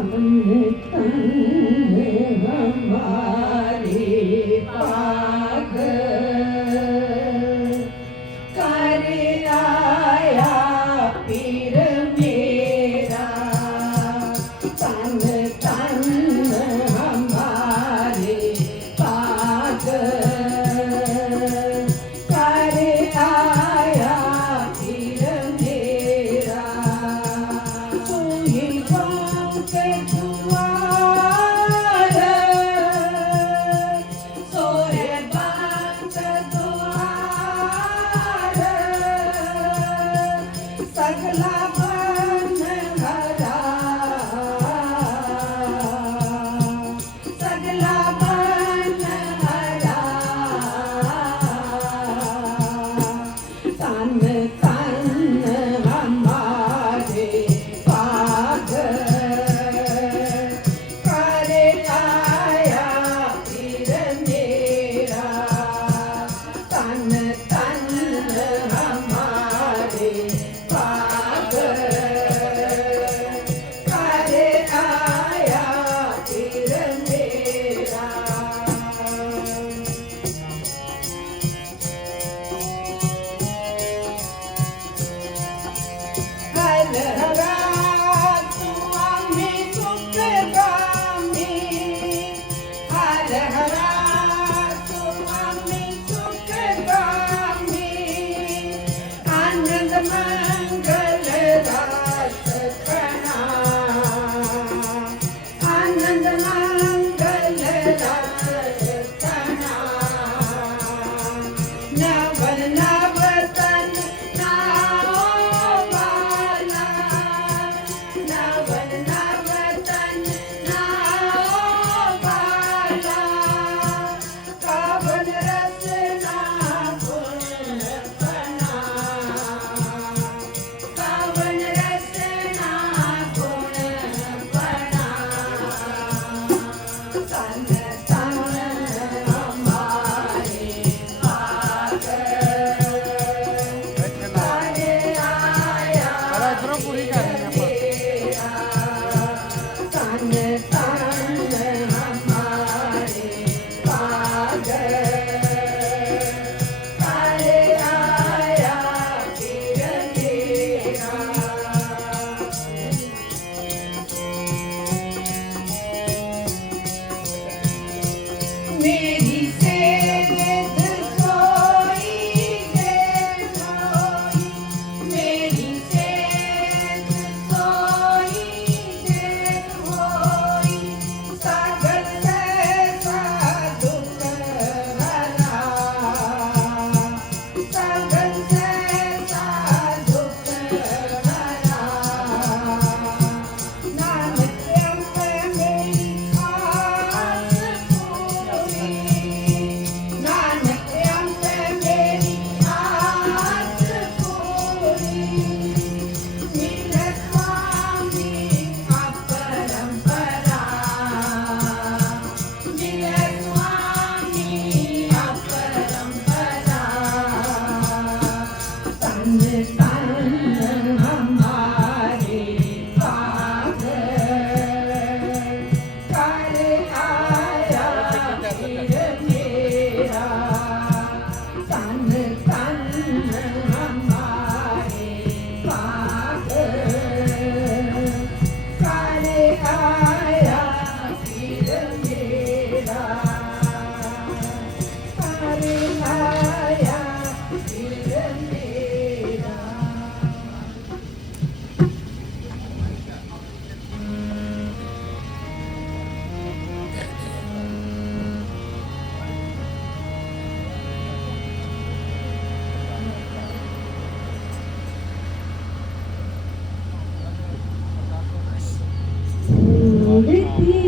தன்னை தன்னை say เด้อ Amen. Yeah.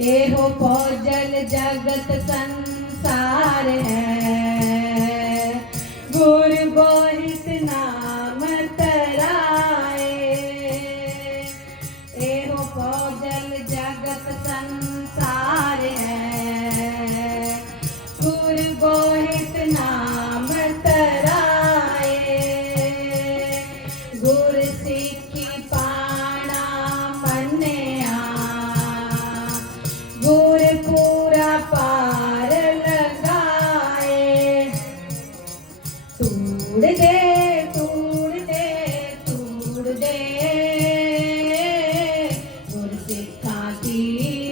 एहो भोजल जगत संसार है। गुर बोहित नाम തുടുതേ തുടുതേ തുടുതേ തുളസി കാത്തി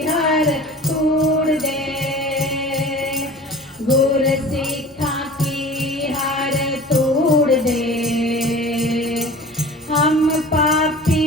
ഹര തുടുതേ തുളസി കാത്തി ഹര തുടുതേ ഹം പാപ്പി